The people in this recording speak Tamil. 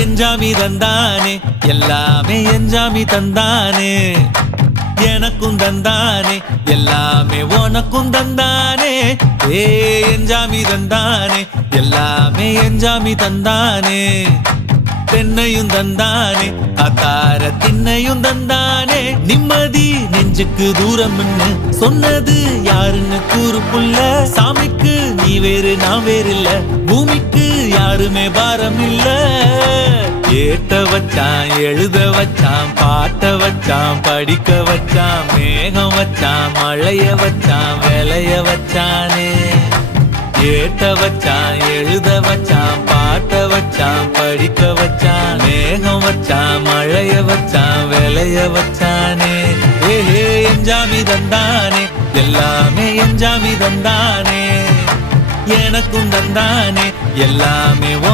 எஞ்சாமி தந்தானே எல்லாமே எஞ்சாமி தந்தானே எனக்கும் தந்தானே எல்லாமே உனக்கும் தந்தானே ஏ எஞ்சாமி தந்தானே எல்லாமே எஞ்சாமி தந்தானே தென்னையும் தந்தானே அத்தார திண்ணையும் தந்தானே நிம்மதி நெஞ்சுக்கு தூரம் சொன்னது யாருன்னு கூறு புள்ள சாமிக்கு நீ வேறு நான் வேறு இல்ல பூமிக்கு யாருமே பாரம் இல்ல ஏத்த வச்சான் எழுத வச்சான் பாட்ட வச்சான் படிக்க வச்சான் மேகம் வச்சான் மழைய வச்சான் விளைய வச்சானே ஏத்த வச்சான் எழுத வச்சான் பாட்ட வச்சான் படிக்க வச்சான் மேகம் வச்சான் மழைய வச்சான் விளைய வச்சானே ஏஹே எஞ்சாமி தந்தானே எல்லாமே எஞ்சாமி தந்தானே எனக்கும் தந்தானே எல்லாமே